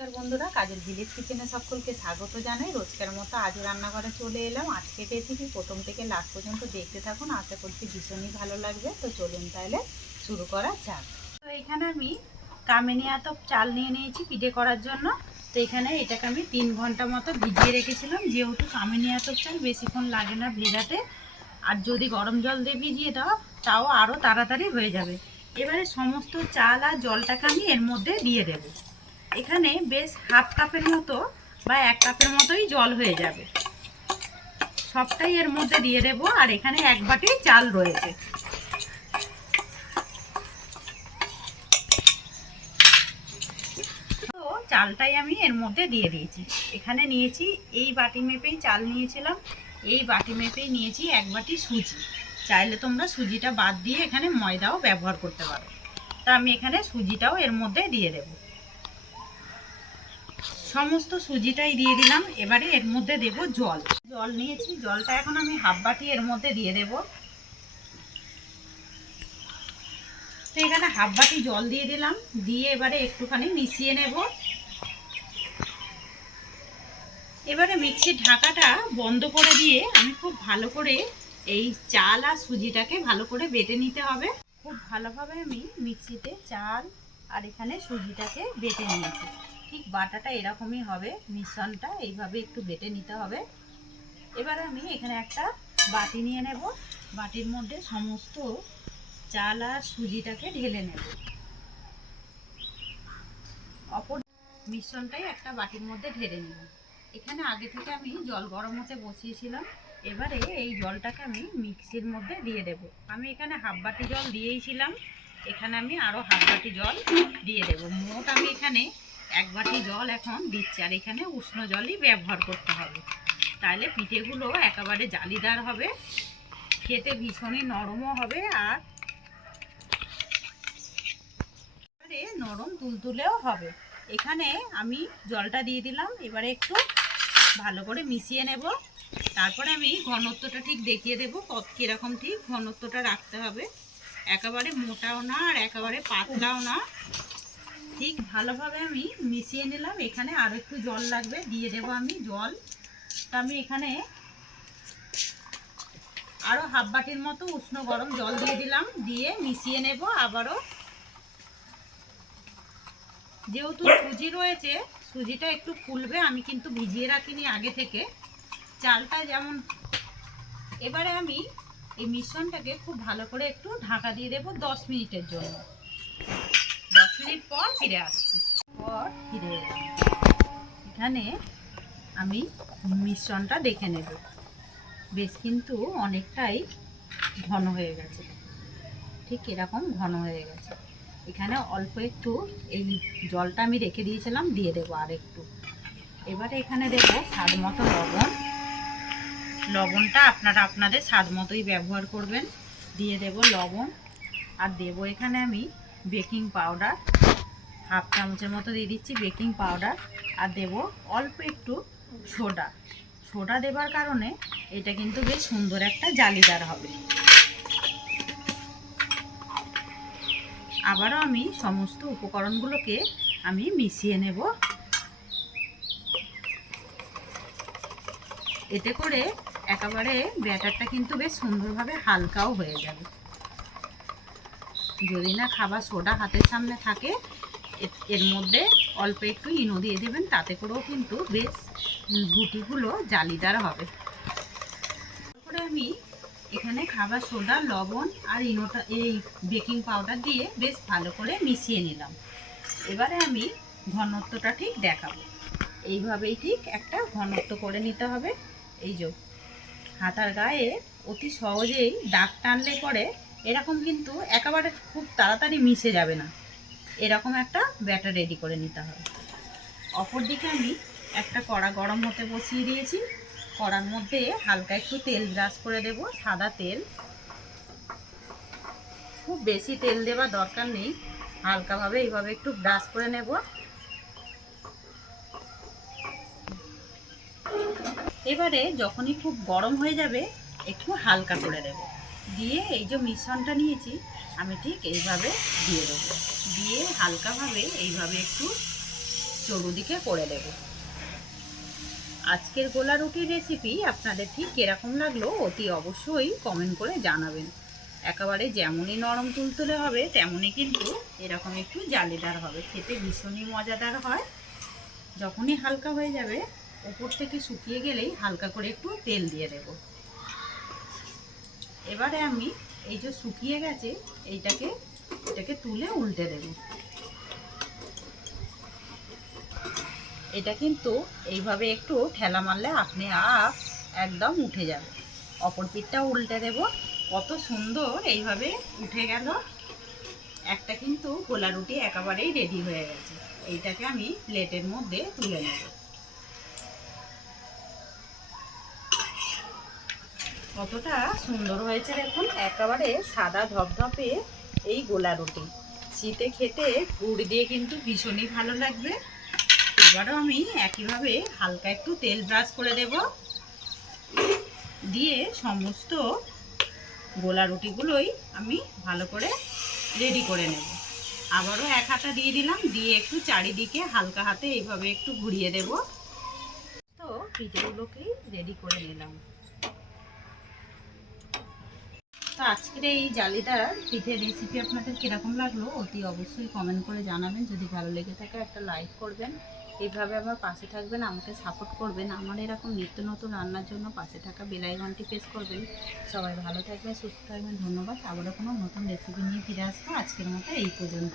নমস্কার বন্ধুরা, কাজের ভিলেজ কিচেনে সকলকে স্বাগত জানাই। রোজকার মতো আজও রান্নাঘরে চলে এলাম। আজকে রেসিপি প্রথম থেকে লাস্ট পর্যন্ত দেখতে থাকুন, আশা করছি ভীষণই ভালো লাগবে। তো চলুন তাহলে শুরু করা যাক। তো এখানে আমি কামিনী আতপ চাল নিয়ে নিয়েছি পিঠে করার জন্য। তো এখানে এটাকে আমি 3 ঘন্টা মতো ভিজিয়ে রেখেছিলাম, যেহেতু কামিনী আতপ চাল বেশিক্ষণ লাগে না ভেজাতে, আর যদি গরম জল দিয়ে ভিজিয়ে দাও তাও আরও তাড়াতাড়ি হয়ে যাবে। এবারে সমস্ত চাল আর জলটাকে আমি এর মধ্যে দিয়ে দেবো। এখানে বেশ হাফ কাপের মতো বা 1 কাপের মতোই জল হয়ে যাবে, সবটাই এর মধ্যে দিয়ে দেবো। আর এখানে 1 বাটি চাল রয়েছে। তো চালটাই আমি এর মধ্যে দিয়ে দিয়েছি। এখানে নিয়েছি, এই বাটি মেপেই চাল নিয়েছিলাম, এই বাটি মেপেই নিয়েছি 1 বাটি সুজি। চাইলে তোমরা সুজিটা বাদ দিয়ে এখানে ময়দাও ব্যবহার করতে পারো। তা আমি এখানে সুজিটাও এর মধ্যে দিয়ে দেবো। সমস্ত সুজিটাই দিয়ে দিলাম। এবারে এর মধ্যে দেব জল। জল নিয়েছি, জলটা এখন আমি হাফ বাটি এর মধ্যে দিয়ে দেব। তো এখানে হাফ বাটি জল দিয়ে দিলাম, দিয়ে এবারে একটুখানি মিশিয়ে নেব। এবারে মিক্সির ঢাকাটা বন্ধ করে দিয়ে আমি খুব ভালো করে এই চাল আর সুজিটাকে ভালো করে বেটে নিতে হবে। খুব ভালোভাবে আমি মিক্সিতে চাল আর এখানে সুজিটাকে বেটে নিয়েছি। ঠিক বাটাটা এরকমই হবে, মিশ্রণটা এইভাবে একটু বেটে নিতে হবে। এবারে আমি এখানে একটা বাটি নিয়ে নেব, বাটির মধ্যে সমস্ত চাল আর সুজিটাকে ঢেলে নেব। অপর মিশ্রণটাই একটা বাটির মধ্যে ঢেলে নেব। এখানে আগে থেকে আমি জল গরম হতে বসিয়েছিলাম। এবারে এই জলটাকে আমি মিক্সির মধ্যে দিয়ে দেব। আমি এখানে হাফ বাটি জল দিয়েইছিলাম, এখানে আমি আরও হাফ বাটি জল দিয়ে দেব। মোট আমি এখানে 1 বাটি জল এখন দিচ্ছি। আর এখানে উষ্ণ জলই ব্যবহার করতে হবে, তাহলে পিঠেগুলো একেবারে জালিদার হবে, খেতে ভীষণই নরমও হবে, আর নরম তুলতুলেও হবে। এখানে আমি জলটা দিয়ে দিলাম, এবারে একটু ভালো করে মিশিয়ে নেব। তারপরে আমি ঘনত্বটা ঠিক দেখিয়ে দেবো কীরকম ঠিক ঘনত্বটা রাখতে হবে। একেবারে মোটাও না আর একেবারে পাতলাও না, ঠিক ভালোভাবে আমি মিশিয়ে নিলাম। এখানে আরও একটু জল লাগবে, দিয়ে দেব আমি জল। তা আমি এখানে আরও হাফ বাটির মতো উষ্ণ গরম জল দিয়ে দিলাম, দিয়ে মিশিয়ে নেব আবারও। যেহেতু সুজি রয়েছে, সুজিটা একটু ফুলবে, আমি কিন্তু ভিজিয়ে রাখিনি আগে থেকে চালটা যেমন। এবারে আমি এই মিশ্রণটাকে খুব ভালো করে একটু ঢাকা দিয়ে দেবো 10 মিনিটের জন্য। 10 মিনিট পর ফিরে আসছি। এখানে আমি মিশ্রণটা দেখে নেব, বেশ কিন্তু অনেকটাই ঘন হয়ে গেছে, ঠিক এরকম ঘন হয়ে গেছে। এখানে অল্প একটু এই জলটা আমি রেখে দিয়েছিলাম দিয়ে দেবো আর একটু। এবারে এখানে দেবো স্বাদ মতো লবণ। লবণটা আপনারা আপনাদের স্বাদ মতোই ব্যবহার করবেন। দিয়ে দেব লবণ, আর দেব এখানে আমি বেকিং পাউডার, হাফ চামচের মতো দিয়ে দিচ্ছি বেকিং পাউডার। আর দেব অল্প একটু সোডা। সোডা দেবার কারণে এটা কিন্তু বেশ সুন্দর একটা জালিদার হবে। আবারও আমি সমস্ত উপকরণগুলোকে আমি মিশিয়ে নেব। এতে করে একেবারে ব্যাটারটা কিন্তু বেশ সুন্দরভাবে হালকাও হয়ে যাবে। যদি না খাবার সোডা হাতের সামনে থাকে, এর মধ্যে অল্প একটু ইনো দিয়ে দেবেন, তাতে করেও কিন্তু বেশ রুটিগুলো জালিদার হবে। তারপরে আমি এখানে খাবার সোডা, লবণ আর ইনোটা, এই বেকিং পাউডার দিয়ে বেশ ভালো করে মিশিয়ে নিলাম। এবারে আমি ঘনত্বটা ঠিক দেখাবো। এইভাবেই ঠিক একটা ঘনত্ব করে নিতে হবে। এই যে হাতার গায়ে অতি সহজেই দাগ টানলে পরে এরকম কিন্তু একেবারে খুব তাড়াতাড়ি মিশে যাবে না, এরকম একটা ব্যাটার রেডি করে নিতে হবে। অপরদিকে আমি একটা কড়া গরম হতে বসিয়ে দিয়েছি। কড়ার মধ্যে হালকা একটু তেল ব্রাশ করে দেব, সাদা তেল। খুব বেশি তেল দেওয়ার দরকার নেই, হালকাভাবে এইভাবে একটু ব্রাশ করে নেব। এবারে যখনই খুব গরম হয়ে যাবে একটু হালকা করে দেব, দিয়ে এই যে মিশ্রণটা নিয়েছি আমি ঠিক এইভাবে দিয়ে দেবো। দিয়ে হালকাভাবে এইভাবে একটু চতুর্দিকে করে দেব। আজকের গোলা রুটির রেসিপি আপনাদের ঠিক কিরকম লাগলো অতি অবশ্যই কমেন্ট করে জানাবেন। একেবারে যেমনই নরম তুলতুলে হবে তেমনই কিন্তু এরকম একটু জালিদার হবে, খেতে ভীষণই মজাদার হয়। যখনই হালকা হয়ে যাবে, ওপর থেকে শুকিয়ে গেলেই হালকা করে একটু তেল দিয়ে দেব। এবারে আমি এই যে শুকিয়ে গেছে এটাকে তুলে উল্টে দেব। এটা কিন্তু এইভাবে একটু ঠেলা মারলে আপনি একদম উঠে যাবে। অপর পিঠটা উল্টে দেব। কত সুন্দর এইভাবে উঠে গেল। একটা কিন্তু গোলা রুটি একেবারেই রেডি হয়ে গেছে। এইটাকে আমি প্লেটের মধ্যে তুলে নেব। কতটা সুন্দর হয়েছে দেখুন, একেবারে সাদা ধপধপে এই গোলা রুটি। শীতে খেতে গুড় দিয়ে কিন্তু ভীষণই ভালো লাগবে। এবারও আমি একইভাবে হালকা একটু তেল ব্রাশ করে দেব, দিয়ে সমস্ত গোলা রুটিগুলোই আমি ভালো করে রেডি করে নেব। আবারও এক হাতা দিয়ে দিলাম, দিয়ে একটু চারিদিকে হালকা হাতে এইভাবে একটু ঘুরিয়ে দেব। তো পিঠেগুলোকেই রেডি করে নিলাম। তো আজকের এই জালিদার পিঠের রেসিপি আপনাদের কীরকম লাগলো অতি অবশ্যই কমেন্ট করে জানাবেন। যদি ভালো লেগে থাকে একটা লাইক করবেন। এইভাবে আমার পাশে থাকবেন, আমাকে সাপোর্ট করবেন। আমার এরকম নিত্য নতুন রান্নার জন্য পাশে থাকা বেল আইকনটি প্রেস করবেন। সবাই ভালো থাকবেন, সুস্থ থাকবেন। ধন্যবাদ। আবারও কোনো নতুন রেসিপি নিয়ে ফিরে আসবো। আজকের মতো এই পর্যন্ত।